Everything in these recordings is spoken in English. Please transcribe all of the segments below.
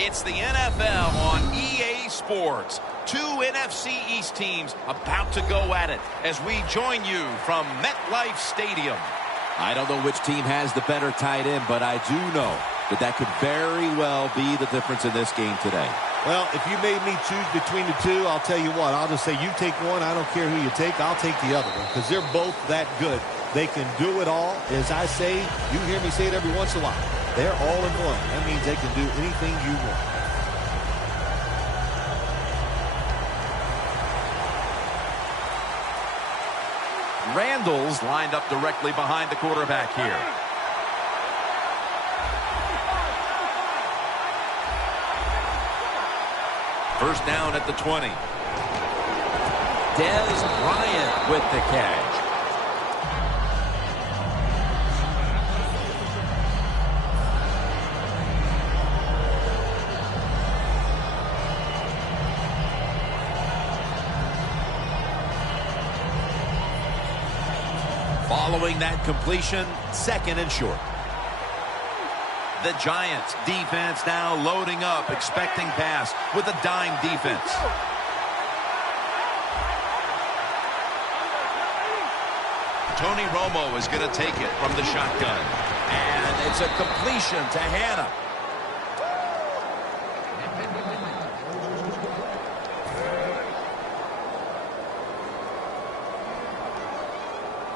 It's the NFL on EA Sports. Two NFC East teams about to go at it as we join you from MetLife Stadium. I don't know which team has the better tight end, but I do know that could very well be the difference in this game today. Well, if you made me choose between the two, I'll tell you what. I'll just say you take one. I don't care who you take. I'll take the other one because they're both that good. They can do it all. As I say, you hear me say it every once in a while. They're all in one. That means they can do anything you want. Randall's lined up directly behind the quarterback here. First down at the 20. Dez Bryant with the catch. Following that completion, second and short. The Giants defense now loading up, expecting pass with a dime defense. Tony Romo is going to take it from the shotgun. And it's a completion to Hannah.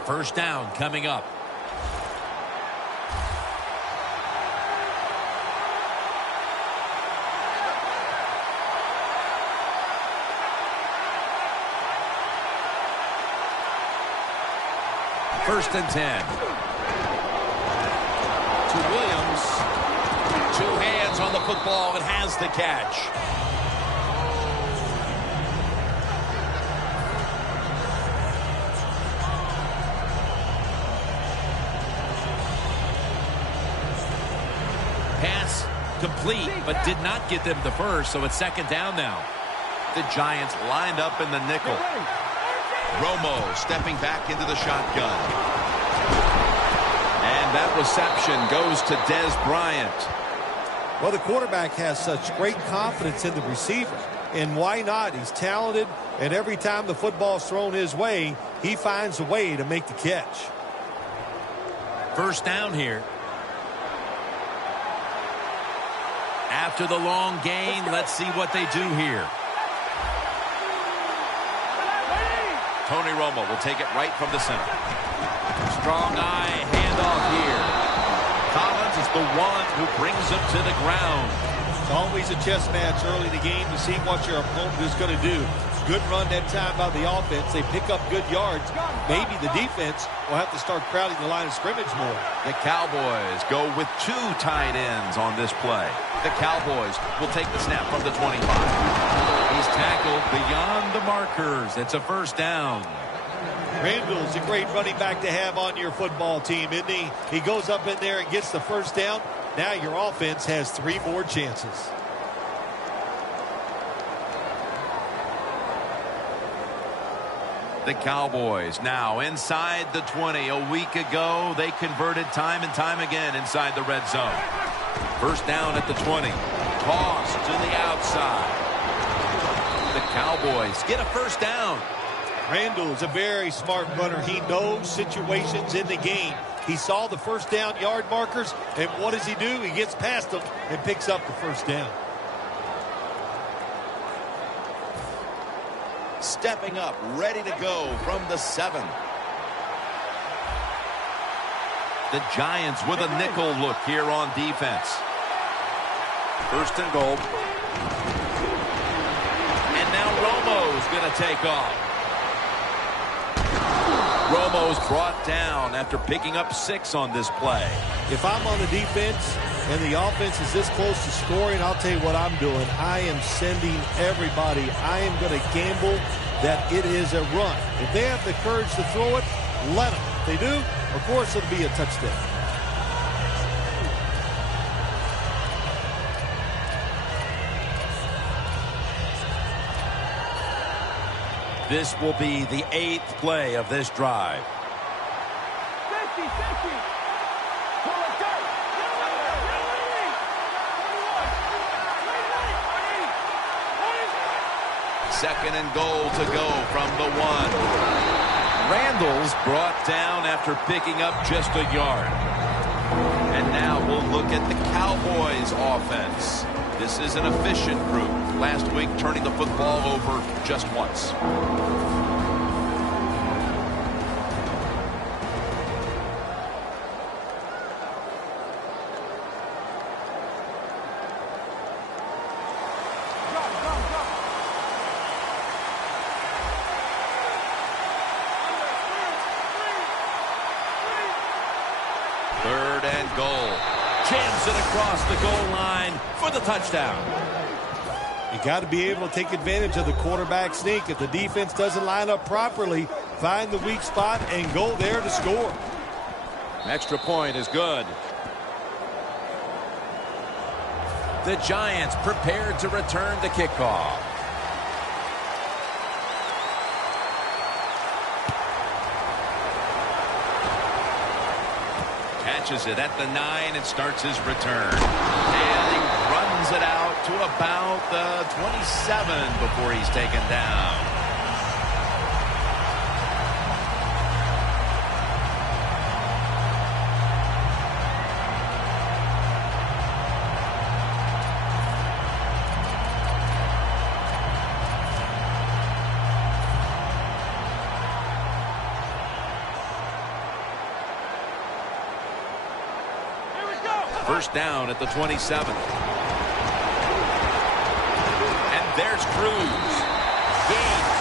First down coming up. First and 10. To Williams. Two hands on the football and has the catch. Pass complete, but did not get them the first, so it's second down now. The Giants lined up in the nickel. Romo stepping back into the shotgun. And that reception goes to Dez Bryant. Well, the quarterback has such great confidence in the receiver. And why not? He's talented, and every time the football's thrown his way, he finds a way to make the catch. First down here. After the long gain, let's see what they do here. Tony Romo will take it right from the center. Strong eye handoff here. Collins is the one who brings him to the ground. It's always a chess match early in the game to see what your opponent is going to do. Good run that time by the offense. They pick up good yards. Maybe the defense will have to start crowding the line of scrimmage more. The Cowboys go with two tight ends on this play. The Cowboys will take the snap from the 25. He's tackled beyond the markers. It's a first down. Randall's a great running back to have on your football team, isn't he? He goes up in there and gets the first down. Now your offense has 3 more chances. The Cowboys now inside the 20. A week ago, they converted time and time again inside the red zone. First down at the 20. Toss to the outside. The Cowboys get a first down. Randall is a very smart runner. He knows situations in the game. He saw the first down yard markers, and what does he do? He gets past them and picks up the first down. Stepping up, ready to go from the 7. The Giants with a nickel look here on defense. First and goal. And now Romo's going to take off. Romo's brought down after picking up 6 on this play. If I'm on the defense and the offense is this close to scoring, I'll tell you what I'm doing. I am sending everybody. I am going to gamble that it is a run. If they have the courage to throw it, let them. If they do, of course it'll be a touchdown. This will be the 8th play of this drive. 2nd and goal to go from the 1. Randall's brought down after picking up just a yard. And now we'll look at the Cowboys offense. This is an efficient group. Last week turning the football over just once. Third and goal. Jams it across the goal line for the touchdown. You got to be able to take advantage of the quarterback sneak. If the defense doesn't line up properly, find the weak spot and go there to score. Extra point is good. The Giants prepared to return the kickoff. Catches it at the 9 and starts his return. And he runs it out to about the 27 before he's taken down. First down at the 27. And there's Cruz. Gains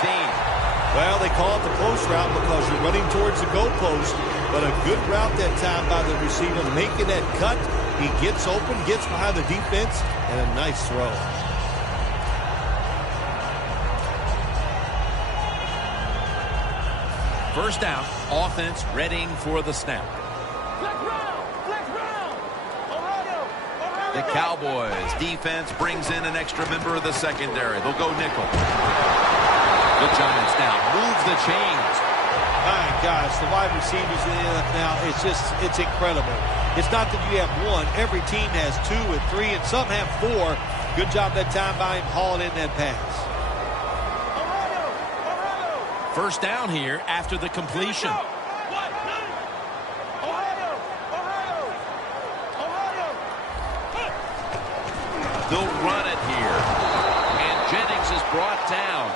17. Well, they call it the post route because you're running towards the goalpost, but a good route that time by the receiver, making that cut. He gets open, gets behind the defense, and a nice throw. First down, offense readying for the snap. The Cowboys defense brings in an extra member of the secondary. They'll go nickel. The Giants now move the chains. My gosh, the wide receivers in the NFL, it's incredible. It's not that you have one. Every team has 2 and 3, and some have 4. Good job that time by him hauling in that pass. First down here after the completion. They'll run it here. And Jennings is brought down.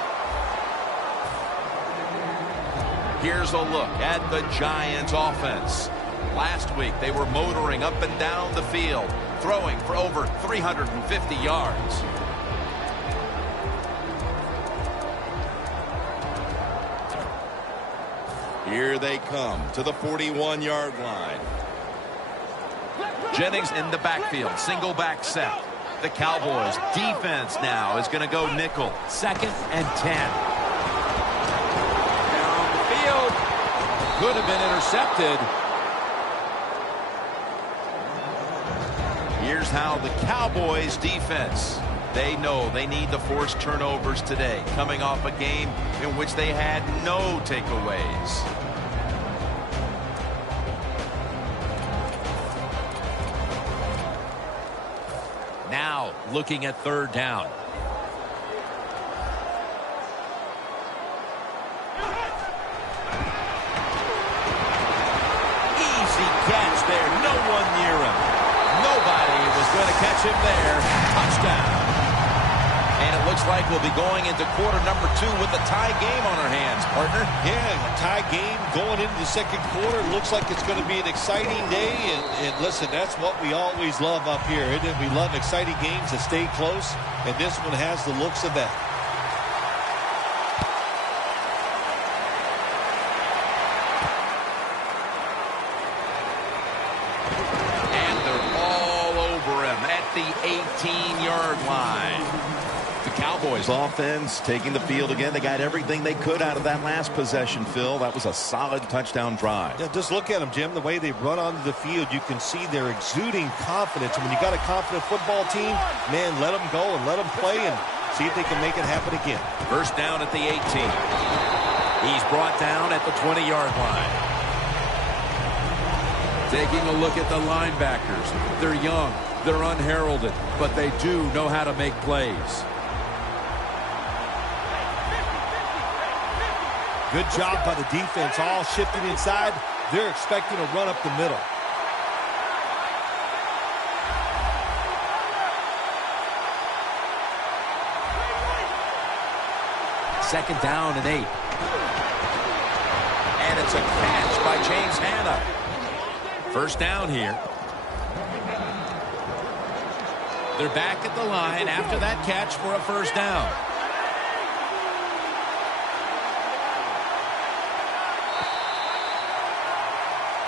Here's a look at the Giants offense. Last week, they were motoring up and down the field, throwing for over 350 yards. Here they come to the 41-yard line. Jennings in the backfield, single back set. The Cowboys defense now is going to go nickel. 2nd and 10. Down the field. Could have been intercepted. Here's how the Cowboys defense, they know they need to force turnovers today, coming off a game in which they had no takeaways. Now looking at third down. Easy catch there. No one near him. Nobody was going to catch him there. Touchdown. And it looks like we'll be going into quarter number 2 with a tie game on our hands, partner. Yeah, a tie game going into the second quarter. Looks like it's going to be an exciting day. And listen, that's what we always love up here, isn't it? We love exciting games that stay close, and this one has the looks of that. And they're all over him at the 18-yard line. Cowboys offense taking the field again. They got everything they could out of that last possession, Phil. That was a solid touchdown drive. Yeah, just look at them, Jim. The way they run onto the field, you can see they're exuding confidence. And when you got a confident football team, man, let them go and let them play and see if they can make it happen again. First down at the 18. He's brought down at the 20-yard line. Taking a look at the linebackers. They're young, they're unheralded, but they do know how to make plays. Good job by the defense, all shifting inside. They're expecting a run up the middle. Second down and 8. And it's a catch by James Hanna. First down here. They're back at the line after that catch for a first down.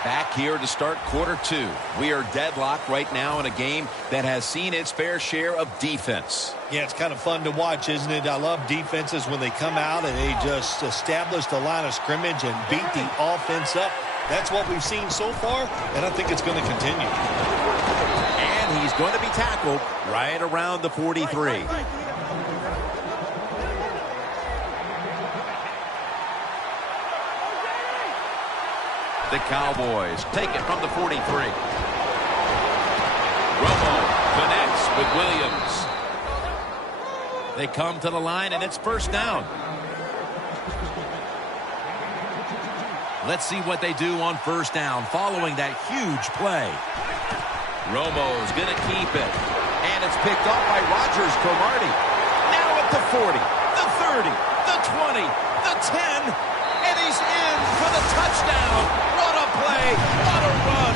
Back here to start quarter 2. We are deadlocked right now in a game that has seen its fair share of defense. Yeah, it's kind of fun to watch, isn't it? I love defenses when they come out and they just establish the line of scrimmage and beat the offense up. That's what we've seen so far, and I think it's going to continue. And he's going to be tackled right around the 43. The Cowboys take it from the 43. Romo connects with Williams. They come to the line, and it's first down. Let's see what they do on first down following that huge play. Romo's going to keep it. And it's picked up by Rogers Cromartie. Now at the 40, the 30, the 20, the 10, and he's in for the touchdown. What a play, what a run.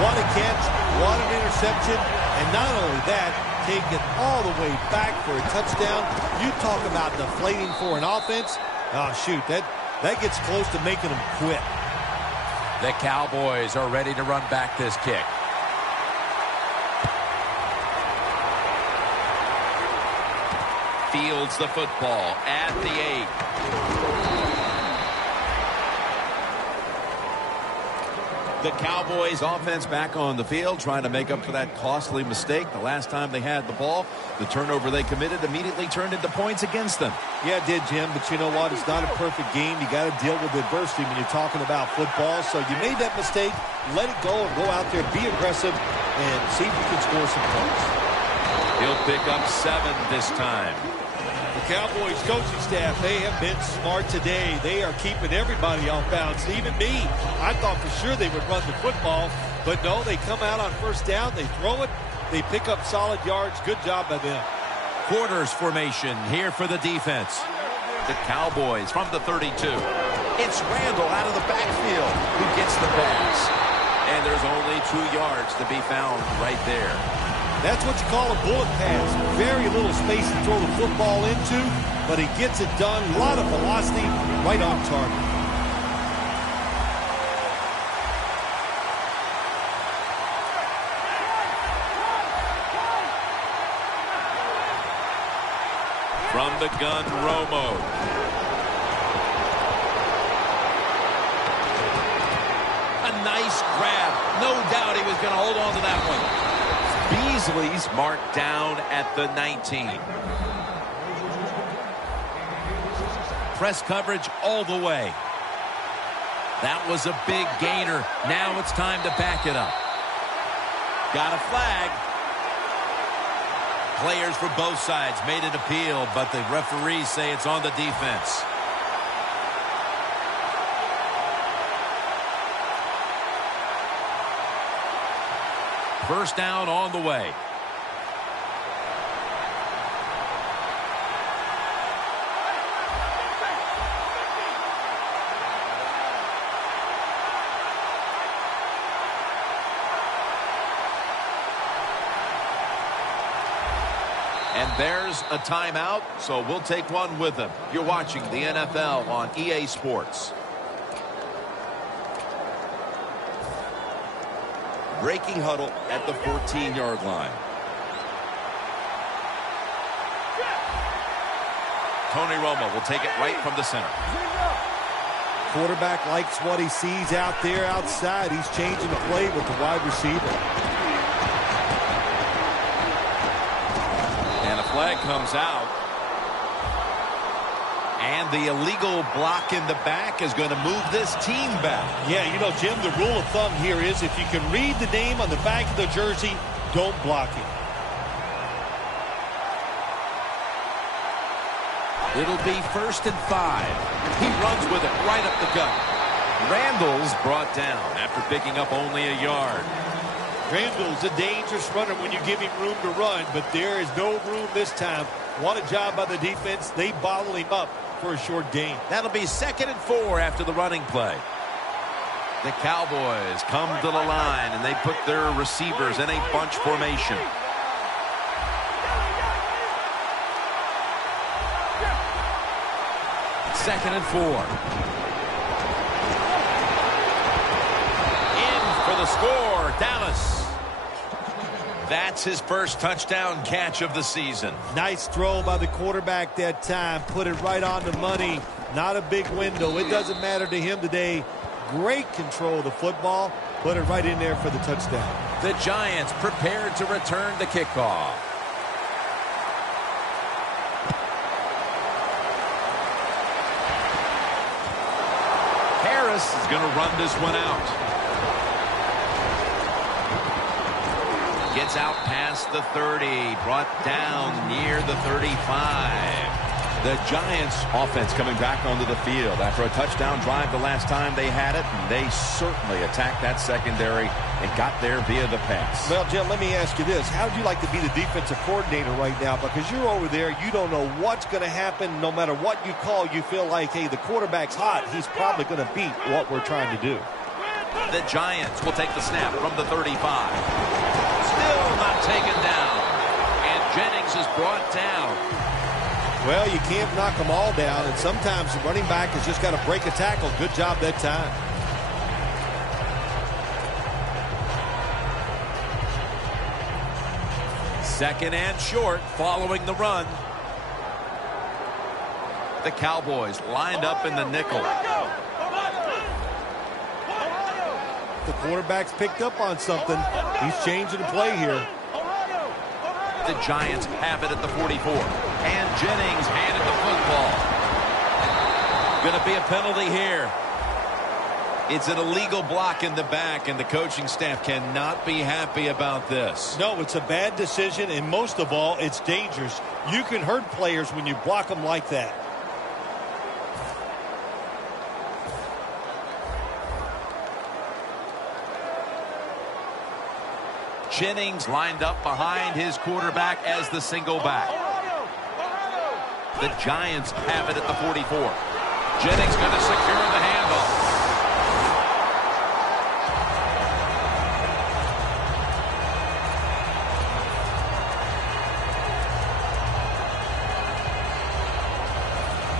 What a catch, what an interception, and not only that, take it all the way back for a touchdown. You talk about deflating for an offense. Oh, shoot, that gets close to making them quit. The Cowboys are ready to run back this kick. Fields the football at the 8. The Cowboys offense back on the field trying to make up for that costly mistake. The last time they had the ball, the turnover they committed immediately turned into points against them. Yeah, it did, Jim, but you know what? It's not a perfect game. You got to deal with adversity when you're talking about football. So you made that mistake, let it go and go out there, be aggressive, and see if you can score some points. He'll pick up 7 this time. The Cowboys coaching staff, they have been smart today. They are keeping everybody off bounds, even me. I thought for sure they would run the football, but no, they come out on first down, they throw it, they pick up solid yards. Good job by them. Quarters formation here for the defense. The Cowboys from the 32. It's Randall out of the backfield who gets the pass. And there's only 2 yards to be found right there. That's what you call a bullet pass. Very little space to throw the football into, but he gets it done. A lot of velocity, right on target. From the gun, Romo. A nice grab. No doubt he was going to hold on to that one. Beasley's marked down at the 19. Press coverage all the way. That was a big gainer. Now it's time to back it up. Got a flag. Players for both sides made an appeal, but the referees say it's on the defense. First down on the way. And there's a timeout, so we'll take one with them. You're watching the NFL on EA Sports. Breaking huddle at the 14-yard line. Tony Romo will take it right from the center. Quarterback likes what he sees out there outside. He's changing the play with the wide receiver. And a flag comes out. And the illegal block in the back is going to move this team back. Yeah, you know, Jim, the rule of thumb here is if you can read the name on the back of the jersey, don't block it. It'll be 1st and 5. He runs with it right up the gut. Randall's brought down after picking up only a yard. Randall's a dangerous runner when you give him room to run, but there is no room this time. What a job by the defense. They bottle him up for a short gain. That'll be 2nd and 4 after the running play. The Cowboys come to the line, and they put their receivers in a bunch formation. Second and 4. In for the score, Dallas. That's his first touchdown catch of the season. Nice throw by the quarterback that time. Put it right on the money. Not a big window. It doesn't matter to him today. Great control of the football. Put it right in there for the touchdown. The Giants prepared to return the kickoff. Harris is going to run this one out. Gets out past the 30. Brought down near the 35. The Giants offense coming back onto the field after a touchdown drive the last time they had it. And they certainly attacked that secondary and got there via the pass. Well, Jim, let me ask you this. How would you like to be the defensive coordinator right now? Because you're over there, you don't know what's going to happen. No matter what you call, you feel like, hey, the quarterback's hot. He's probably going to beat what we're trying to do. The Giants will take the snap from the 35. Still not taken down. And Jennings is brought down. Well, you can't knock them all down, and sometimes the running back has just got to break a tackle. Good job that time. Second and short following the run. The Cowboys lined up in the nickel. The quarterback's picked up on something. He's changing the play here. The Giants have it at the 44. And Jennings handed the football. Going to be a penalty here. It's an illegal block in the back, and the coaching staff cannot be happy about this. No, it's a bad decision, and most of all, it's dangerous. You can hurt players when you block them like that. Jennings lined up behind his quarterback as the single back. The Giants have it at the 44. Jennings going to secure the handoff.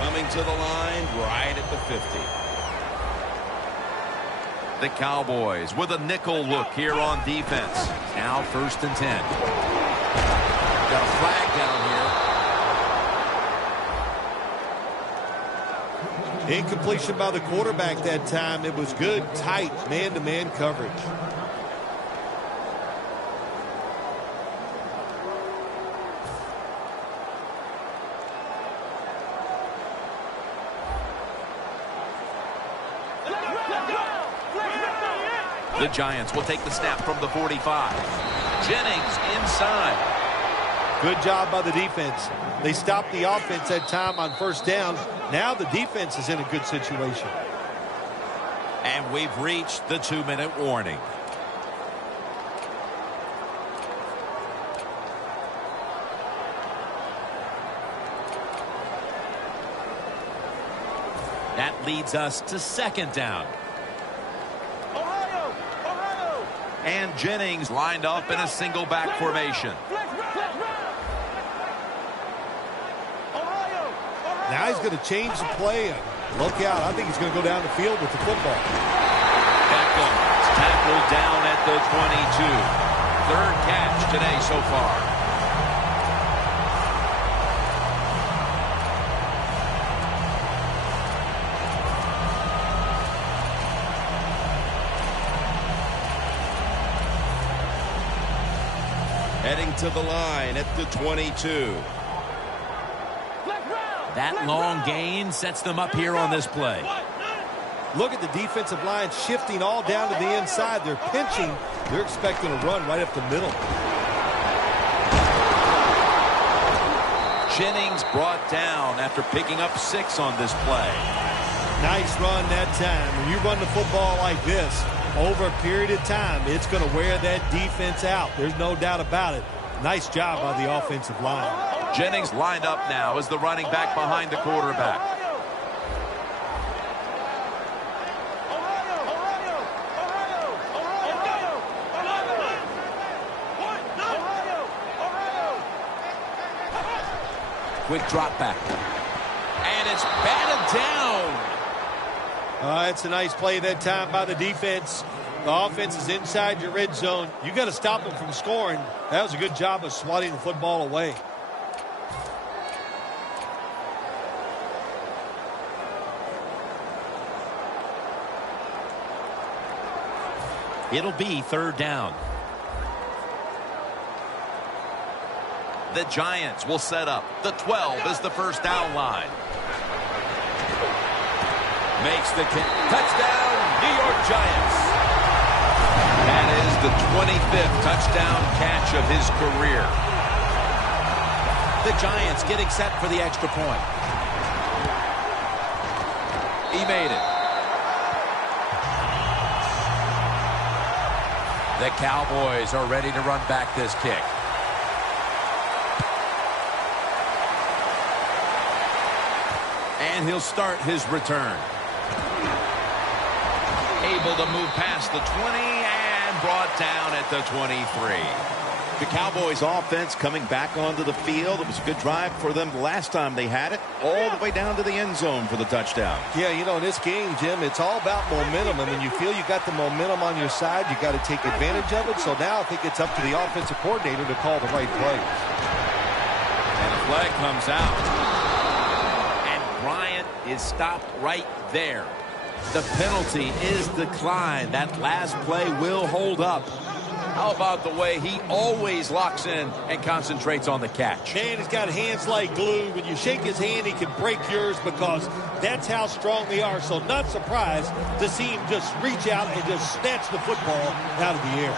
Coming to the line right at the 50. The Cowboys with a nickel look here on defense. Now 1st and 10. Got a flag down here. Incompletion by the quarterback that time. It was good, tight, man-to-man coverage. The Giants will take the snap from the 45. Jennings inside. Good job by the defense. They stopped the offense that time on 1st down. Now the defense is in a good situation. And we've reached the 2-minute warning. That leads us to 2nd down. And Jennings lined up in a single back formation. Now he's going to change the play. Look out. I think he's going to go down the field with the football. Beckham is tackled down at the 22. 3rd catch today so far. Heading to the line at the 22. That long gain sets them up here on this play. Look at the defensive line shifting all down to the inside. They're pinching. They're expecting a run right up the middle. Jennings brought down after picking up 6 on this play. Nice run that time. When you run the football like this, over a period of time, it's going to wear that defense out. There's no doubt about it. Nice job by the offensive line. Jennings lined up now as the running back behind the quarterback. Quick drop back. And it's batted down. It's a nice play that time by the defense. The offense is inside your red zone. You got to stop them from scoring. That was a good job of swatting the football away. It'll be 3rd down. The Giants will set up. The 12 is the first down line. Makes the kick. Touchdown, New York Giants. That is the 25th touchdown catch of his career. The Giants getting set for the extra point. He made it. The Cowboys are ready to run back this kick. And he'll start his return. Able to move past the 20 and brought down at the 23. The Cowboys offense coming back onto the field. It was a good drive for them the last time they had it, all the way down to the end zone for the touchdown. Yeah, you know, in this game, Jim, it's all about momentum. And when you feel you got the momentum on your side, you got to take advantage of it. So now I think it's up to the offensive coordinator to call the right plays. And a flag comes out. And Bryant is stopped right there. The penalty is declined. That last play will hold up. How about the way he always locks in and concentrates on the catch? Man, he's got hands like glue. When you shake his hand, he can break yours because that's how strong they are. So not surprised to see him just reach out and just snatch the football out of the air.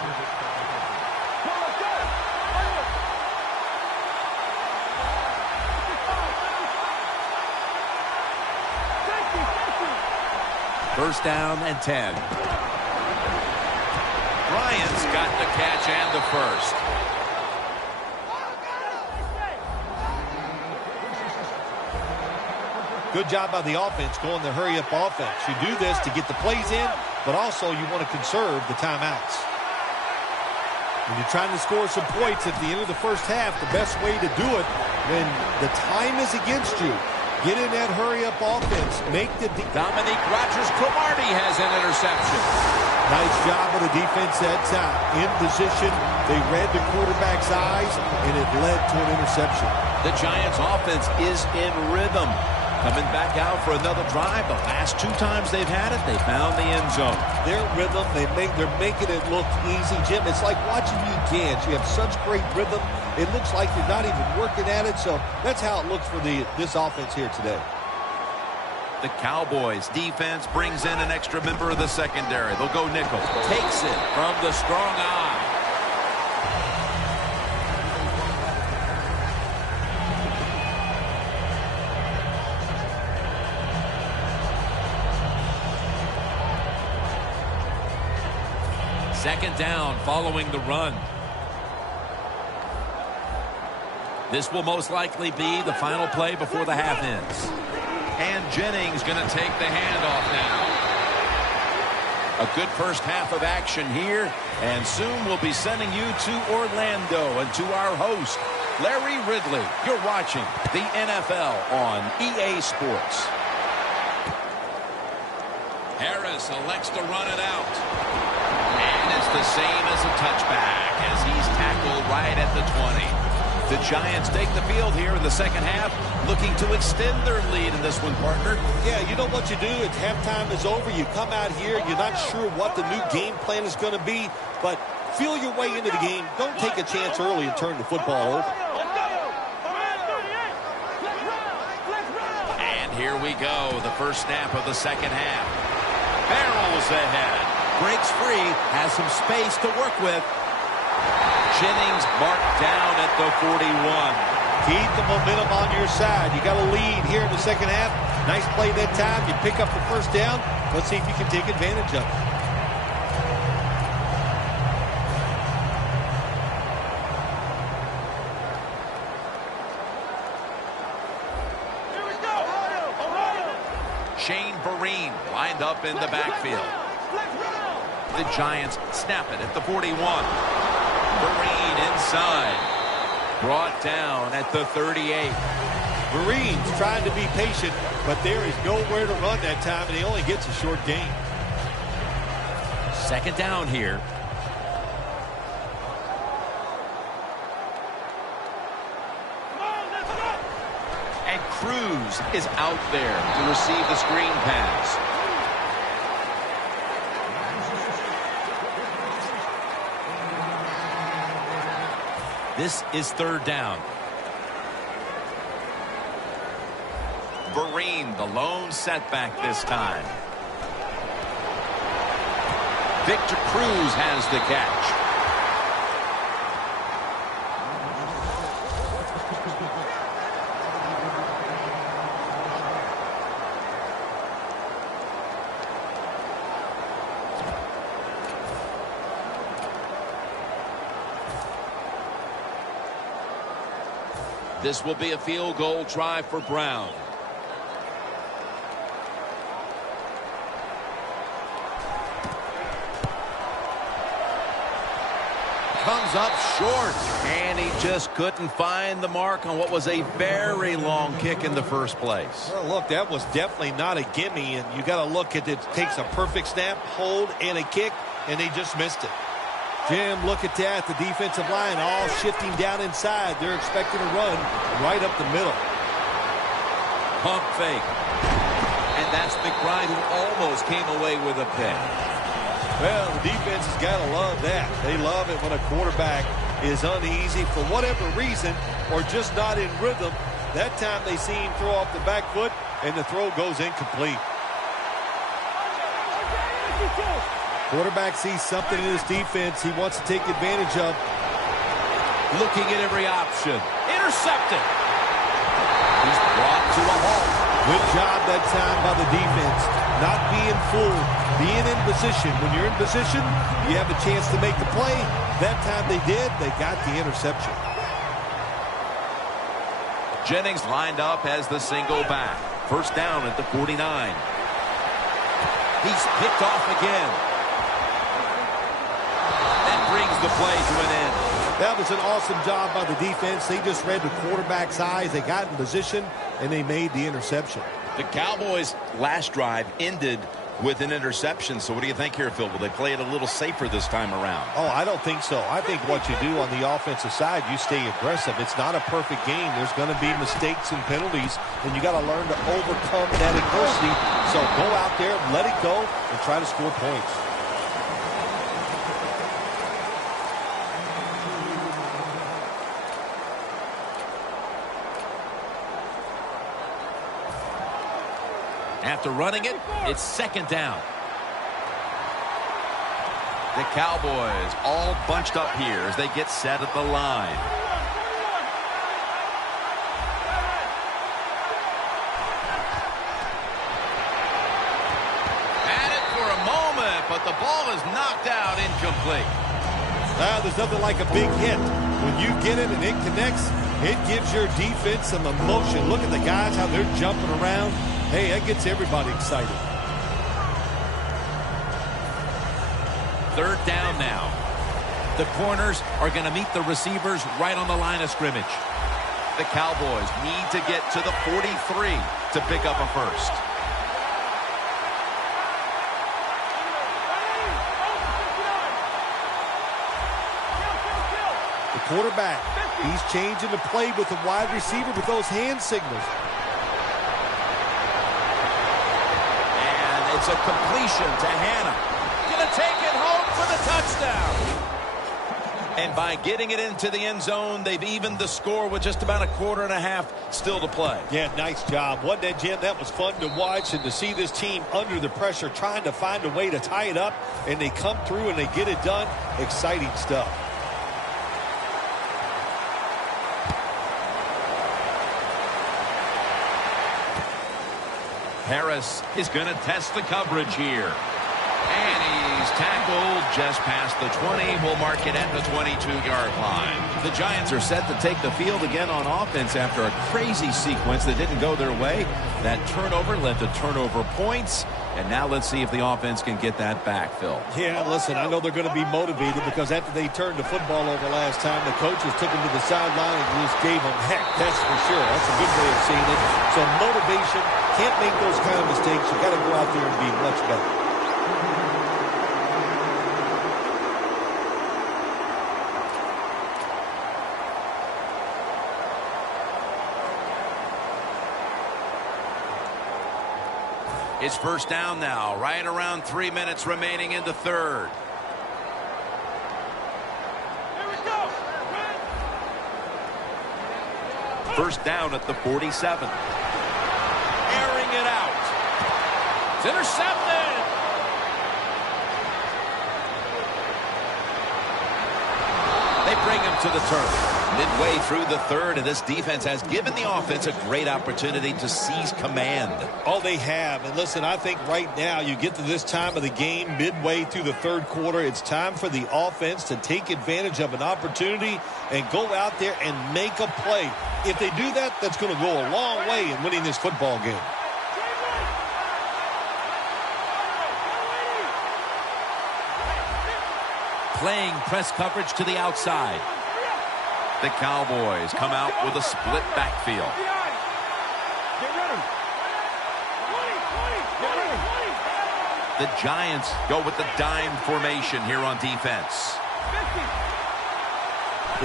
First down and 10. Bryant's got the catch and the first. Good job by the offense going the hurry-up offense. You do this to get the plays in, but also you want to conserve the timeouts. When you're trying to score some points at the end of the first half, the best way to do it when the time is against you, get in that hurry-up offense. Make the Dominique Rodgers-Cromartie has an interception. Nice job of the defense that time. In position, they read the quarterback's eyes, and it led to an interception. The Giants' offense is in rhythm. Coming back out for another drive. The last 2 times they've had it, they found the end zone. Their rhythm, they're making it look easy, Jim. It's like watching you dance. You have such great rhythm. It looks like you're not even working at it. So that's how it looks for this offense here today. The Cowboys defense brings in an extra member of the secondary. They'll go nickel. Takes it from the strong eye. Second down following the run. This will most likely be the final play before the half ends. And Jennings going to take the handoff now. A good first half of action here. And soon we'll be sending you to Orlando and to our host, Larry Ridley. You're watching the NFL on EA Sports. Harris elects to run it out. And it's the same as a touchback as he's tackled right at the 20. The Giants take the field here in the second half, looking to extend their lead in this one, partner. Yeah, you know what you do? It's halftime is over. You come out here. You're not sure what the new game plan is going to be, but feel your way into the game. Don't take a chance early and turn the football over. And here we go, the first snap of the second half. Barrels ahead. Breaks free, has some space to work with. Jennings marked down at the 41. Keep the momentum on your side. You got a lead here in the second half. Nice play that time. You pick up the first down. Let's see if you can take advantage of it. Lined up in the backfield. The Giants snap it at the 41. Vereen inside. Brought down at the 38. Vereen's trying to be patient, but there is nowhere to run that time, and he only gets a short gain. Second down here. And Cruz is out there to receive the screen pass. This is third down. Vereen, the lone setback this time. Victor Cruz has the catch. This will be a field goal try for Brown. Comes up short, and he just couldn't find the mark on what was a very long kick in the first place. Well, look, that was definitely not a gimme, and you got to look at it. It takes a perfect snap, hold, and a kick, and they just missed it. Jim, look at that. The defensive line all shifting down inside. They're expecting a run right up the middle. Pump fake. And that's McBride, who almost came away with a pick. Well, the defense has got to love that. They love it when a quarterback is uneasy for whatever reason or just not in rhythm. That time they see him throw off the back foot, and the throw goes incomplete. Quarterback sees something in his defense he wants to take advantage of. Looking at every option. Intercepted. He's brought to a halt. Good job that time by the defense. Not being fooled. Being in position. When you're in position, you have a chance to make the play. That time they did. They got the interception. Jennings lined up as the single back. First down at the 49. He's picked off again. Brings the play to an end. That was an awesome job by the defense. They just read the quarterback's eyes. They got in position, and they made the interception. The Cowboys' last drive ended with an interception. So what do you think here, Phil? Will they play it a little safer this time around? Oh, I don't think so. I think what you do on the offensive side, you stay aggressive. It's not a perfect game. There's going to be mistakes and penalties, and you got to learn to overcome that adversity. So go out there, let it go, and try to score points. After running it, it's second down. The Cowboys all bunched up here as they get set at the line. Had it for a moment, but the ball is knocked out, incomplete. There's nothing like a big hit. When you get it and it connects, it gives your defense some emotion. Look at the guys, how they're jumping around. Hey, that gets everybody excited. Third down now. The corners are going to meet the receivers right on the line of scrimmage. The Cowboys need to get to the 43 to pick up a first. The quarterback, he's changing the play with the wide receiver with those hand signals. It's a completion to Hannah. Going to take it home for the touchdown. And by getting it into the end zone, they've evened the score with just about a quarter and a half still to play. Yeah, nice job. Wasn't that, Jim? That was fun to watch, and to see this team under the pressure trying to find a way to tie it up, and they come through and they get it done. Exciting stuff. Harris is going to test the coverage here. And he's tackled just past the 20. We'll mark it at the 22-yard line. The Giants are set to take the field again on offense after a crazy sequence that didn't go their way. That turnover led to turnover points. And now let's see if the offense can get that back, Phil. Yeah, listen, I know they're going to be motivated because after they turned the football over last time, the coaches took them to the sideline and just gave them heck. That's for sure. That's a good way of seeing it. So motivation, can't make those kind of mistakes. You got to go out there and be much better. It's first down now, right around 3 minutes remaining in the third. Here we go. First down at the 47. Airing it out. It's intercepted. They bring him to the turf. Midway through the third, and this defense has given the offense a great opportunity to seize command. Oh, they have. And listen, I think right now you get to this time of the game, midway through the third quarter, it's time for the offense to take advantage of an opportunity and go out there and make a play. If they do that, that's going to go a long way in winning this football game. Playing press coverage to the outside. The Cowboys come out with a split backfield. The Giants go with the dime formation here on defense.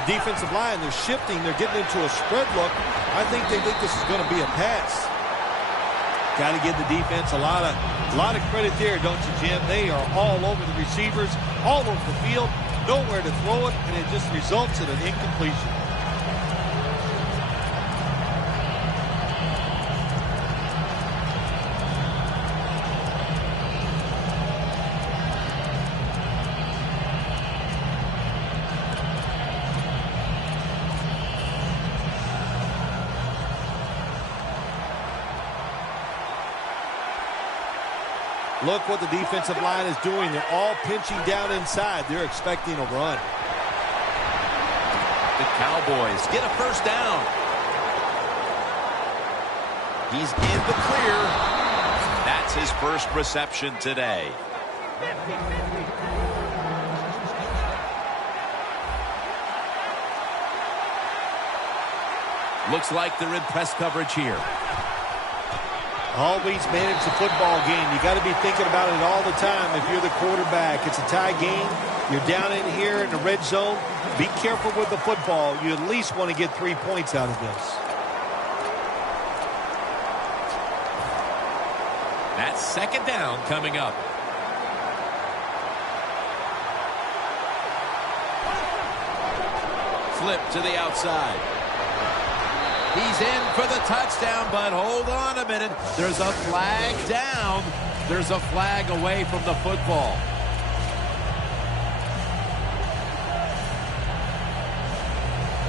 The defensive line, they're shifting. They're getting into a spread look. I think they think this is going to be a pass. Got to give the defense a lot of credit there, don't you, Jim? They are all over the receivers, all over the field, nowhere to throw it, and it just results in an incompletion. Look what the defensive line is doing. They're all pinching down inside. They're expecting a run. The Cowboys get a first down. He's in the clear. That's his first reception today. Looks like they're in press coverage here. Always manage the football game. You got to be thinking about it all the time if you're the quarterback. It's a tie game. You're down in here in the red zone. Be careful with the football. You at least want to get 3 points out of this. That's second down coming up. Flip to the outside. He's in for the touchdown, but hold on a minute. There's a flag down. There's a flag away from the football.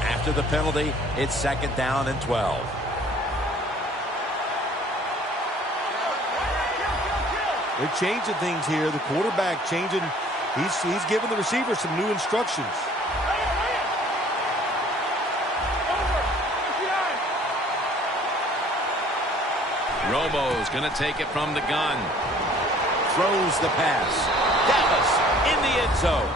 After the penalty, it's second down and 12. They're changing things here. The quarterback changing. He's giving the receiver some new instructions. Romo's going to take it from the gun. Throws the pass. Dallas in the end zone.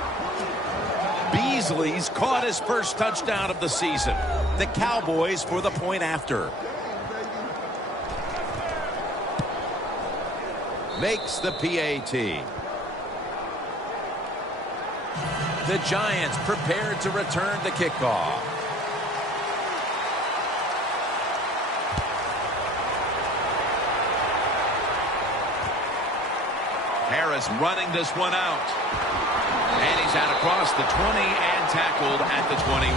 Beasley's caught his first touchdown of the season. The Cowboys for the point after. Makes the PAT. The Giants prepared to return the kickoff. Harris running this one out. And he's out across the 20 and tackled at the 21.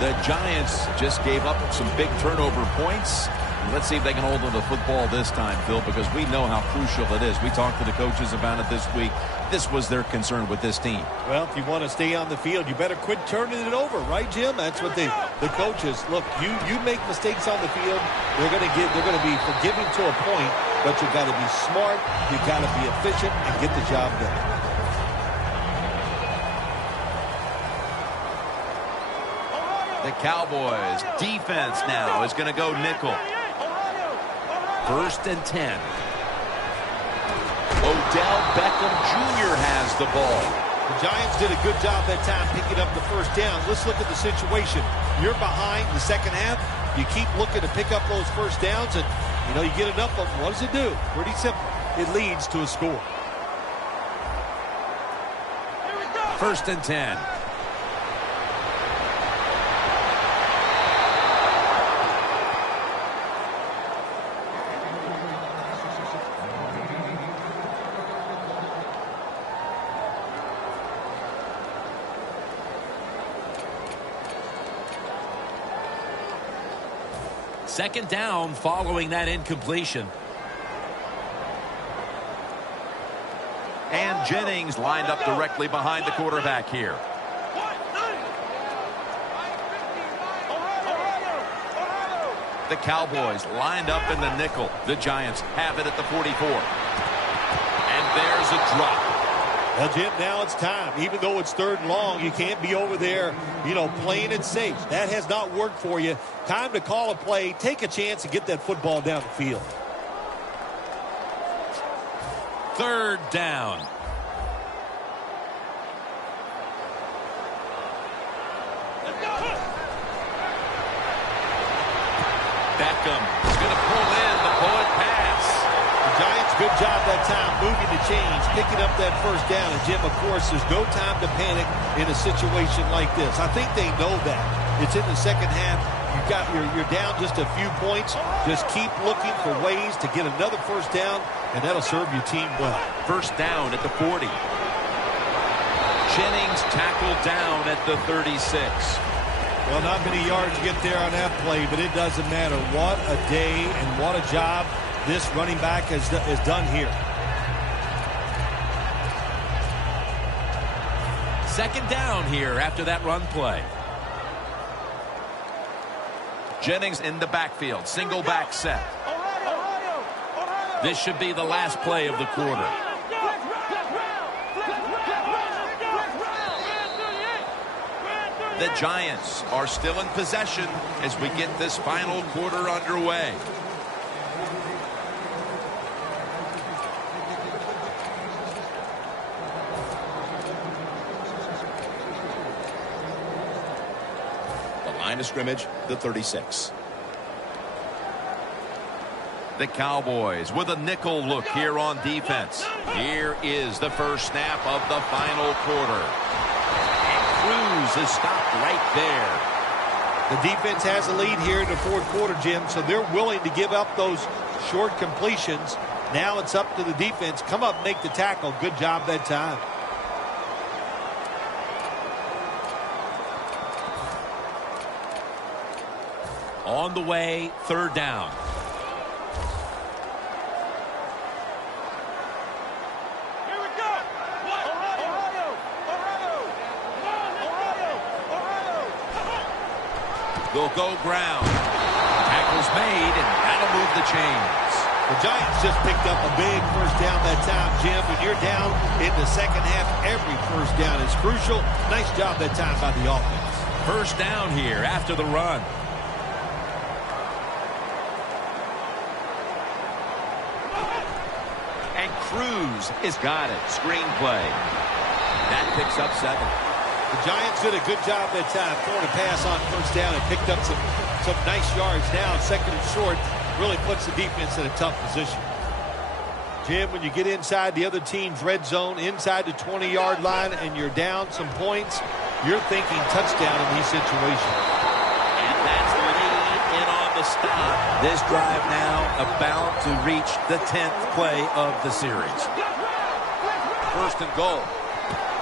The Giants just gave up some big turnover points. Let's see if they can hold on to the football this time, Phil, because we know how crucial it is. We talked to the coaches about it this week. This was their concern with this team. Well, if you want to stay on the field, you better quit turning it over, right, Jim? That's what the coaches look. You make mistakes on the field, they're going to be forgiving to a point, but you've got to be smart, you've got to be efficient, and get the job done. The Cowboys defense now is going to go nickel. 1st and 10. Odell Beckham Jr. has the ball. The Giants did a good job that time picking up the first down. Let's look at the situation. You're behind the second half. You keep looking to pick up those first downs, and you get enough of them. What does it do? Pretty simple. It leads to a score. 1st and 10. Second down following that incompletion. And Jennings lined up directly behind the quarterback here. The Cowboys lined up in the nickel. The Giants have it at the 44. And there's a drop. Well, Jim, now it's time. Even though it's 3rd and long, you can't be over there, playing it safe. That has not worked for you. Time to call a play, take a chance, and get that football down the field. 3rd down. Beckham is going to pull in the bullet pass. The Giants, good job that time moving the chains, picking up that first down. And, Jim, of course, there's no time to panic in a situation like this. I think they know that. It's in the second half. You're down just a few points. Just keep looking for ways to get another first down, and that'll serve your team well. 1st down at the 40. Jennings tackled down at the 36. Well, not many yards to get there on that play, but it doesn't matter. What a day and what a job this running back has done here. 2nd down here after that run play. Jennings in the backfield. Single back set. This should be the last play of the quarter. The Giants are still in possession as we get this final quarter underway. The line of scrimmage, the 36. The Cowboys with a nickel look here on defense. Here is the first snap of the final quarter. Cruz is stopped right there. The defense has a lead here in the 4th quarter, Jim, so they're willing to give up those short completions. Now it's up to the defense. Come up and make the tackle. Good job that time. On the way, 3rd down. They'll go ground. Tackle's made, and that'll move the chains. The Giants just picked up a big first down that time, Jim. When you're down in the second half, every first down is crucial. Nice job that time by the offense. 1st down here after the run. And Cruz has got it. Screenplay. That picks up 7. The Giants did a good job that time, throwing a pass on first down and picked up some nice yards. Now, 2nd and short, really puts the defense in a tough position. Jim, when you get inside the other team's red zone, inside the 20-yard line, and you're down some points, you're thinking touchdown in these situations. And that's the lead in on the stop. This drive now about to reach the 10th play of the series. 1st and goal.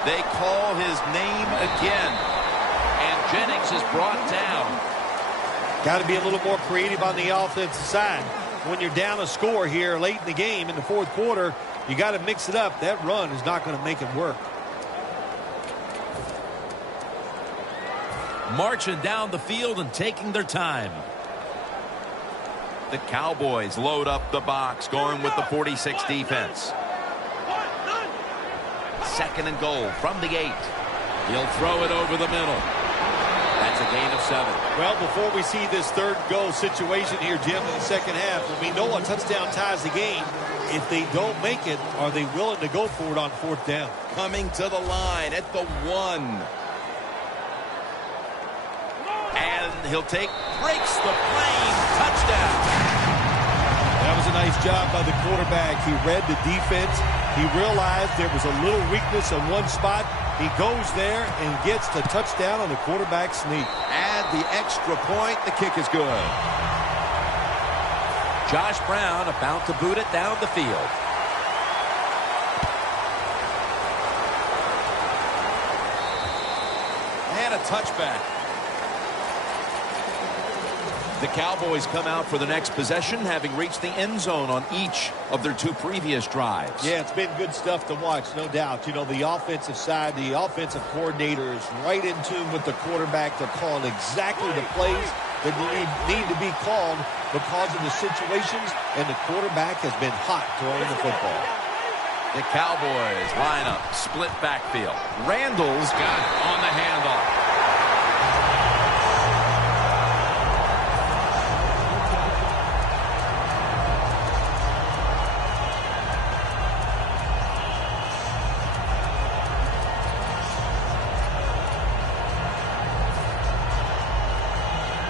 They call his name again. And Jennings is brought down. Got to be a little more creative on the offensive side. When you're down a score here late in the game in the fourth quarter, you got to mix it up. That run is not going to make it work. Marching down the field and taking their time. The Cowboys load up the box, going with the 46 defense. 2nd and goal from the 8. He'll throw it over the middle. That's a gain of 7. Well, before we see this third goal situation here, Jim, in the second half, when we know a touchdown ties the game, if they don't make it, are they willing to go for it on 4th down? Coming to the line at the 1. And he'll breaks the plane, touchdown. That was a nice job by the quarterback. He read the defense. He realized there was a little weakness in one spot. He goes there and gets the touchdown on the quarterback sneak. Add the extra point. The kick is good. Josh Brown about to boot it down the field. And a touchback. The Cowboys come out for the next possession, having reached the end zone on each of their 2 previous drives. Yeah, it's been good stuff to watch, no doubt. You know, the offensive side, the offensive coordinator is right in tune with the quarterback. They're calling exactly the plays that need to be called because of the situations, and the quarterback has been hot throwing the football. The Cowboys line up, split backfield. Randall's got it on the handoff.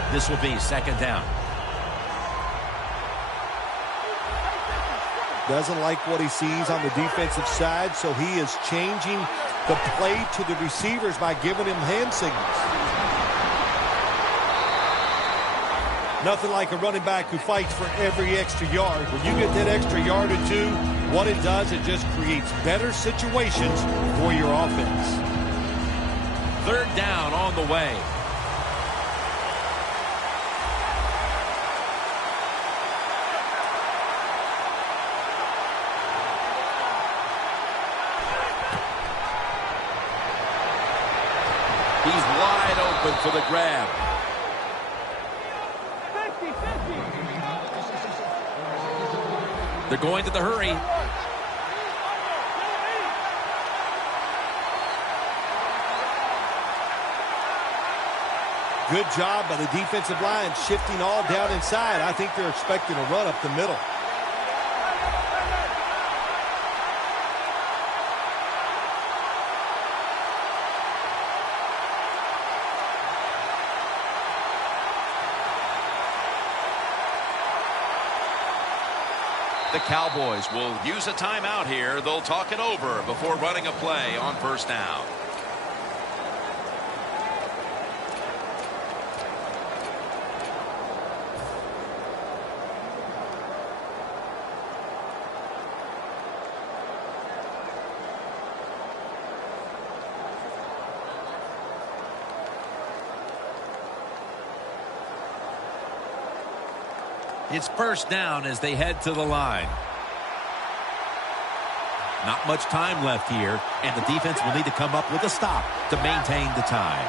This will be 2nd down. Doesn't like what he sees on the defensive side, so he is changing the play to the receivers by giving him hand signals. Nothing like a running back who fights for every extra yard. When you get that extra yard or 2, what it does, it just creates better situations for your offense. 3rd down on the way. He's wide open for the grab. 50-50. They're going to the hurry. Good job by the defensive line, shifting all down inside. I think they're expecting a run up the middle. The Cowboys will use a timeout here. They'll talk it over before running a play on 1st down. It's 1st down as they head to the line. Not much time left here, and the defense will need to come up with a stop to maintain the tie.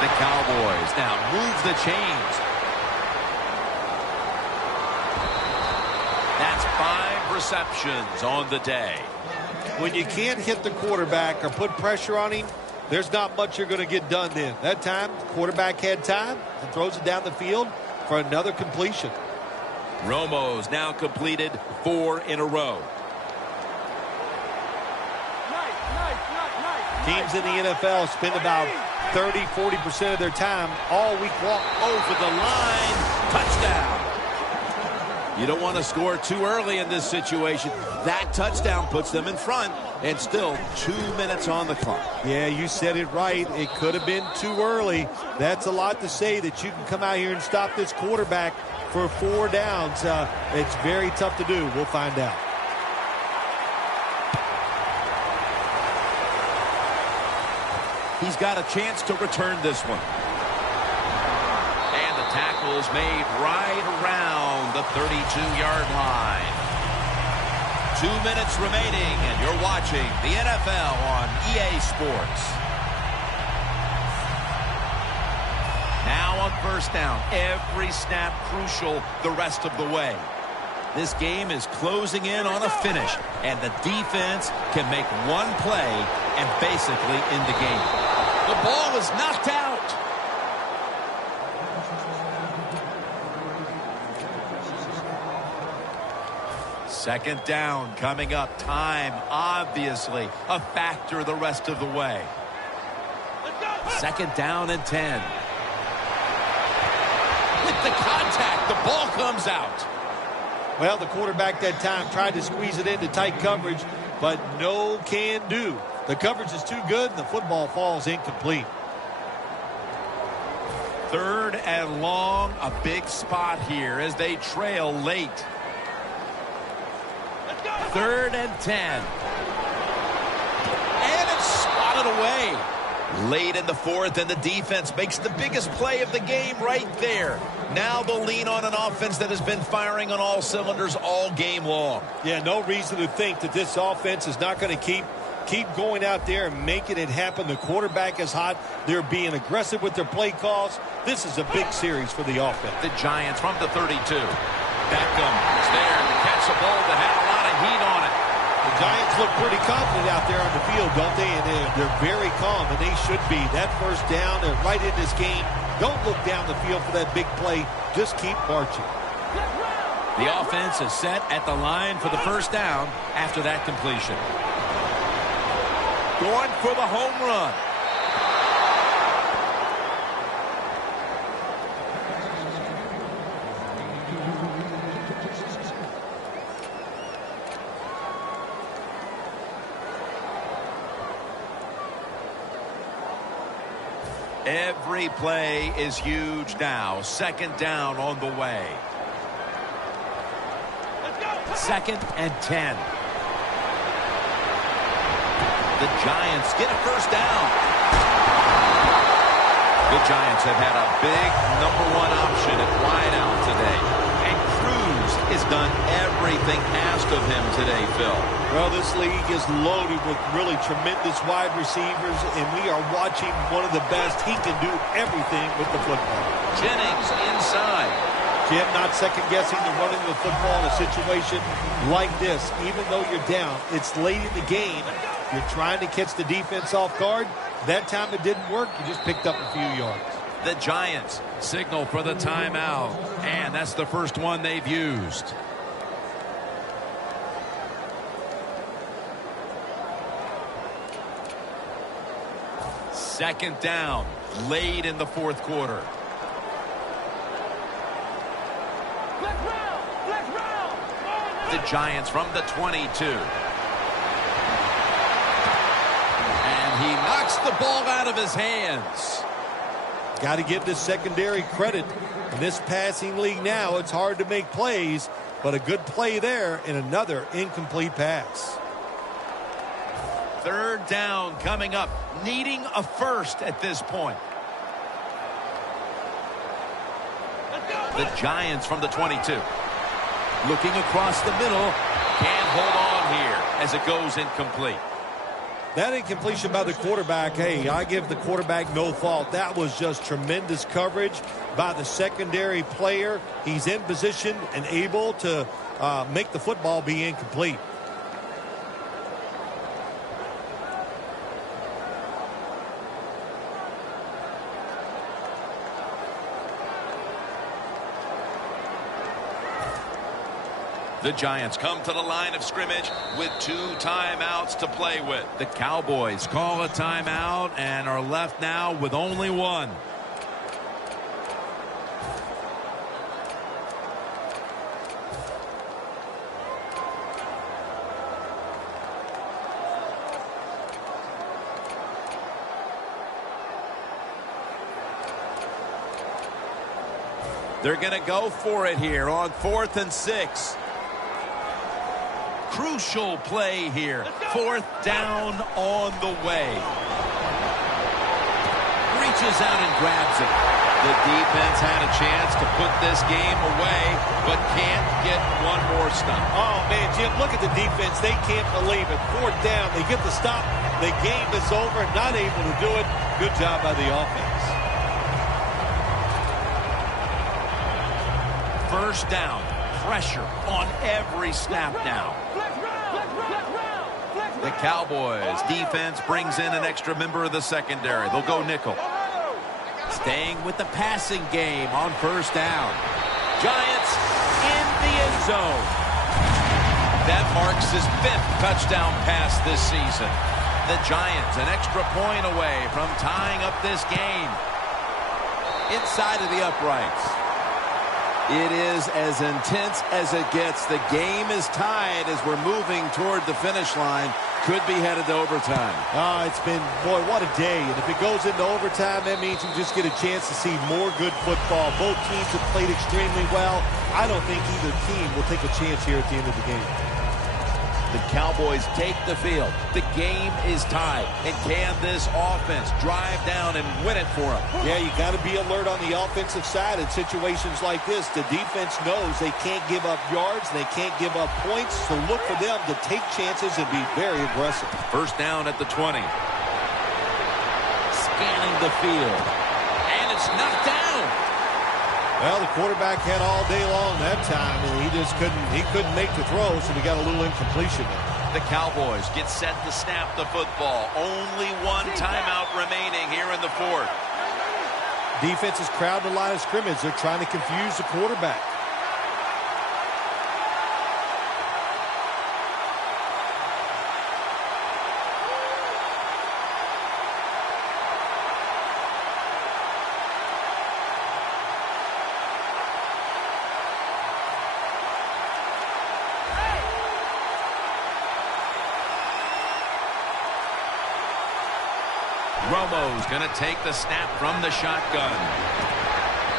The Cowboys now move the chains. That's 5 receptions on the day. When you can't hit the quarterback or put pressure on him, there's not much you're going to get done then. That time, the quarterback had time and throws it down the field for another completion. Romo's now completed 4 in a row. Teams in the NFL spend about 30-40% of their time all week long. Over the line, touchdown. You don't want to score too early in this situation. That touchdown puts them in front, and still 2 minutes on the clock. Yeah, you said it right. It could have been too early. That's a lot to say, that you can come out here and stop this quarterback for 4 downs. It's very tough to do. We'll find out. He's got a chance to return this one. And the tackle is made right around the 32-yard line. 2 minutes remaining, and you're watching the NFL on EA Sports. Now on first down, every snap crucial the rest of the way. This game is closing in on a finish, and the defense can make one play and basically end the game. The ball is knocked out. Second down coming up. Time, obviously, a factor the rest of the way. Second down and 10. With the contact, the ball comes out. Well, the quarterback that time tried to squeeze it into tight coverage, but no can do. The coverage is too good, and the football falls incomplete. Third and long, a big spot here as they trail late. Third and 10. And it's swatted away. Late in the fourth, and the defense makes the biggest play of the game right there. Now they'll lean on an offense that has been firing on all cylinders all game long. Yeah, no reason to think that this offense is not going to keep going out there and making it happen. The quarterback is hot. They're being aggressive with their play calls. This is a big series for the offense. The Giants from the 32. Beckham is there to catch the ball that had a lot of heat on it. The Giants look pretty confident out there on the field, don't they? And they're very calm, and they should be. That first down, they're right in this game. Don't look down the field for that big play. Just keep marching. The offense is set at the line for the first down after that completion. Going for the home run. Every play is huge now. Second down on the way. Second and 10. The Giants get a first down. The Giants have had a big #1 option at wideout today. And Cruz has done everything asked of him today, Phil. Well, this league is loaded with really tremendous wide receivers, and we are watching one of the best. He can do everything with the football. Jennings inside. Jim, not second-guessing the running of the football in a situation like this. Even though you're down, it's late in the game. You're trying to catch the defense off guard. That time it didn't work. You just picked up a few yards. The Giants signal for the timeout, and that's the first one they've used. Second down, late in the fourth quarter. The Giants from the 22. And he knocks the ball out of his hands. Got to give this secondary credit. In this passing league now, it's hard to make plays, but a good play there and another incomplete pass. Third down coming up, needing a first at this point. The Giants from the 22. Looking across the middle, can't hold on here as it goes incomplete. That incompletion by the quarterback, hey, I give the quarterback no fault. That was just tremendous coverage by the secondary player. He's in position and able to make the football be incomplete. The Giants come to the line of scrimmage with 2 timeouts to play with. The Cowboys call a timeout and are left now with only one. They're going to go for it here on 4th and 6. Crucial play here. 4th down on the way. reaches out and grabs it. The defense had a chance to put this game away, but can't get one more stop. Oh, man, Jim, look at the defense. They can't believe it. Fourth down, they get the stop. The game is over, not able to do it. Good job by the offense. First down, pressure on every snap now. The Cowboys defense brings in an extra member of the secondary. They'll go nickel. Staying with the passing game on first down. Giants in the end zone. That marks his 5th touchdown pass this season. The Giants an extra point away from tying up this game. Inside of the uprights. It is as intense as it gets. The game is tied as we're moving toward the finish line. Could be headed to overtime. It's been, boy, what a day. And if it goes into overtime, that means you just get a chance to see more good football. Both teams have played extremely well. I don't think either team will take a chance here at the end of the game. The Cowboys take the field. The game is tied. And can this offense drive down and win it for them? Yeah, you got to be alert on the offensive side in situations like this. The defense knows they can't give up yards and they can't give up points, so look for them to take chances and be very aggressive. First down at the 20. Scanning the field. And it's knocked down. Well, the quarterback had all day long that time, and he couldn't make the throw, so we got a little incompletion there. The Cowboys get set to snap the football. Only one timeout remaining here in the 4th. Defense is crowding the line of scrimmage. They're trying to confuse the quarterback. Romo's going to take the snap from the shotgun.